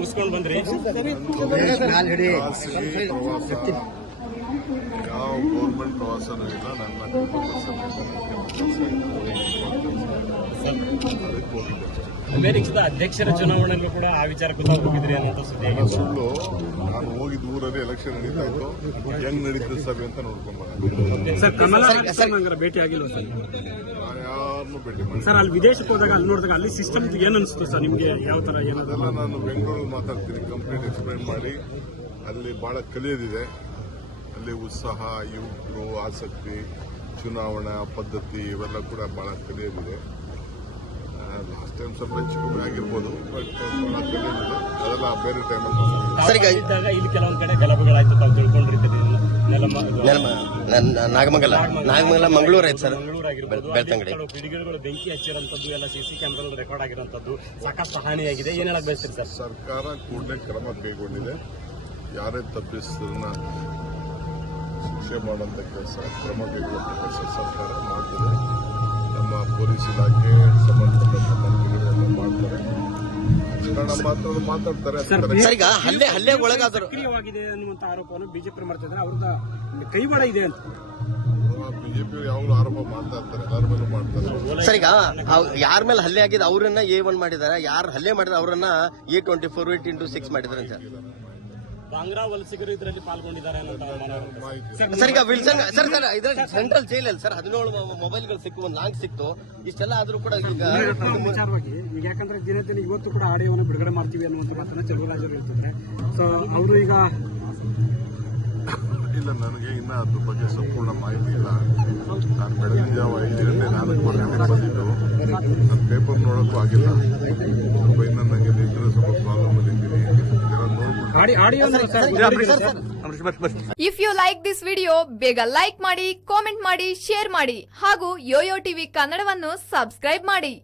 ಮುಗಿಸ್ಕೊಂಡು ಬಂದ್ರಿ. ಯಾವ ಗೌರ್ಮೆಂಟ್ ಪ್ರವಾಸನೂ ಇಲ್ಲ. ನನ್ನ ಅಮೆರಿಕದ ಅಧ್ಯಕ್ಷರ ಚುನಾವಣೆಯಲ್ಲೂ ಕೂಡ ಆ ವಿಚಾರ ಹೋಗಿದ್ರಿ ಅನ್ನೋ ಸುದ್ದಿ. ಸುಳ್ಳು. ನಾನು ಹೋಗಿದ್ದ ಊರಲ್ಲಿ ಎಲೆಕ್ಷನ್ ನಡೀತಾ ಇತ್ತು. ಹೆಂಗ್ ನಡೀತದೆ ಸಭೆ ಅಂತ ನೋಡ್ಕೊಂಡ್ ಭೇಟಿ ಆಗಿಲ್ವ ಸರ್? ಯಾರನ್ನು ಭೇಟಿ ಮಾಡಿ ಸರ್, ಅಲ್ಲಿ ವಿದೇಶಕ್ಕೆ ಹೋದಾಗ ಅಲ್ಲಿ ನೋಡಿದಾಗ ಅಲ್ಲಿ ಸಿಸ್ಟಮ್ ಏನ್ ಅನಿಸ್ತು ಸರ್ ನಿಮ್ಗೆ? ಯಾವ ತರ ಅದೆಲ್ಲ ನಾನು ಬೆಂಗಳೂರಲ್ಲಿ ಮಾತಾಡ್ತೀನಿ. ಕಂಪ್ಲೀಟ್ ಎಕ್ಸ್ಪ್ಲೈನ್ ಮಾಡಿ ಅಲ್ಲಿ ಬಹಳ ಕಲಿಯೋದಿದೆ. ಅಲ್ಲಿ ಉತ್ಸಾಹ, ಯುವಕರು, ಆಸಕ್ತಿ, ಚುನಾವಣಾ ಪದ್ಧತಿ ಇವೆಲ್ಲ ಕೂಡ ಬಹಳ ಕಲಿಯೋದಿದೆ. ಲಾಸ್ಟ್ ಟೈಮ್ ಸ್ವಲ್ಪ ಹೆಚ್ಚು ಆಗಿರ್ಬೋದು, ಬಟ್ ಬಹಳ ಕಲಿಯೋದಿದೆ. ಅದೆಲ್ಲ ಬೇರೆ ಟೈಮಲ್ಲಿ ಇಲ್ಲಿ ಕೆಲವೊಂದ್ ಕಡೆ ಗಲಭೆಗಳಾಯ್ತು, ತಾವು ತಿಳ್ಕೊಂಡಿರ್ತೀರಿ. ನಾಗಮಂಗಲ ಮಂಗಳೂರು ಐತೆ ಸರ್. ಬೆಳ್ತಂಗಡಿ ಪಿಡಿಗೆಗಳು ಬೆಂಕಿ ಹಚ್ಚಿರೋಂಥದ್ದು ಎಲ್ಲ ಸಿಸಿ ಕ್ಯಾಮೆರಾ ರೆಕಾರ್ಡ್ ಆಗಿರೋಂಥದ್ದು ಸಾಕಷ್ಟು ಹಾನಿಯಾಗಿದೆ. ಏನ್ ಹೇಳಕ್ ಬಯಸ್ತೀರಿ ಸರ್? ಸರ್ಕಾರ ಕೂಡಲೇ ಕ್ರಮ ಕೈಗೊಂಡಿದೆ. ಯಾರೇ ತಪ್ಪಿಸೋದನ್ನ ಶಿಕ್ಷೆ ಮಾಡುವಂತ ಕೆಲಸ, ಕ್ರಮ ಕೈಗೊಳ್ಳುವಂತ ಕೆಲಸ ಸರ್ಕಾರ ಮಾಡ್ತಿದೆ. ನಮ್ಮ ಪೊಲೀಸ್ ಇಲಾಖೆ ಸಂಬಂಧಪಟ್ಟ ಮಂತ್ರಿಗಳೆಲ್ಲ ಮಾಡ್ತಾರೆ. ಮಾತಾಡ್ತಾರೆ. ಸರ್, ಈಗ ಹಲ್ಲೆ ಒಳಗಾದರು ಸಕ್ರಿಯವಾಗಿದೆ ಅನ್ನುವಂತ ಆರೋಪವನ್ನು ಬಿಜೆಪಿ ಮಾಡ್ತಿದ್ದಾರೆ. ಅವ್ರದ ಕೈವಾಡ ಇದೆ ಅಂತ ಬಿಜೆಪಿ ಯಾವಾಗಲೂ ಆರೋಪ ಮಾಡ್ತಾ ಇರ್ತಾರೆ. ಎಲ್ಲರ ಮೇಲೂ ಮಾಡ್ತಾರೆ. ಸರ್, ಈಗ ಯಾರ ಮೇಲೆ ಹಲ್ಲೆ ಆಗಿದೆ ಅವರನ್ನ A1 ಮಾಡಿದಾರೆ, ಯಾರು ಹಲ್ಲೆ ಮಾಡಿದ್ರೆ ಅವರನ್ನ A24 8x6 ಮಾಡಿದಾರೆ ಅಂತ. ಬಾಂಗ್ರಾ ವಲಸಿಗರು ಇದರಲ್ಲಿ ಪಾಲ್ಗೊಂಡಿದ್ದಾರೆ ಸರ್. ಈಗ ವಿಲ್ಸನ್ ಸರ್ ಇದ್ರಲ್ಲಿ ಸೆಂಟ್ರಲ್ ಜೈಲ್ ಅಲ್ಲಿ ಸರ್ 17 ಮೊಬೈಲ್ಗಳು ಸಿಕ್ಕು, ಒಂದು ಲಾಂಗ್ ಸಿಕ್ತು. ಇಷ್ಟೆಲ್ಲ ಆದ್ರೂ ಕೂಡ ಈಗ ವಿಚಾರವಾಗಿ ಈಗ ಯಾಕಂದ್ರೆ ದಿನದಲ್ಲಿ ಇವತ್ತು ಕೂಡ ಆಡಿಯೋವನ್ನು ಬಿಡುಗಡೆ ಮಾಡ್ತೀವಿ ಅನ್ನುವಂಥ ಮಾತನ್ನ ಚೆಲುವರಾಜರು ಹೇಳ್ತಿದ್ದಾರೆ. ಸೊ ಅವರು ಈಗ ಇಲ್ಲ, ನನಗೆ ಇನ್ನ ಅದ್ರ ಬಗ್ಗೆ ಸಂಪೂರ್ಣ ಮಾಹಿತಿ ಇಲ್ಲ. ನಾನು ಬೆಳಗಿನ ಜಾವ 5 ಗಂಟೆ 4 ಗಂಟೆ ಬಂದಿದ್ದು. ನನ್ನ ಪೇಪರ್ ನೋಡೋಕ್ಕೂ ಆಗಿಲ್ಲ. ಇನ್ನು ನನಗೆ ನಿದ್ರೆ ಸ್ವಲ್ಪ ಪ್ರಾಬ್ಲಮ್ ಆಗಿದ್ದೀನಿ. If you like this video, ಬೇಗ ಲೈಕ್ ಮಾಡಿ, ಕಾಮೆಂಟ್ ಮಾಡಿ, ಶೇರ್ ಮಾಡಿ ಹಾಗೂ ಯೋಯೋ ಟಿವಿ ಕನ್ನಡವನ್ನು ಸಬ್ಸ್ಕ್ರೈಬ್ ಮಾಡಿ.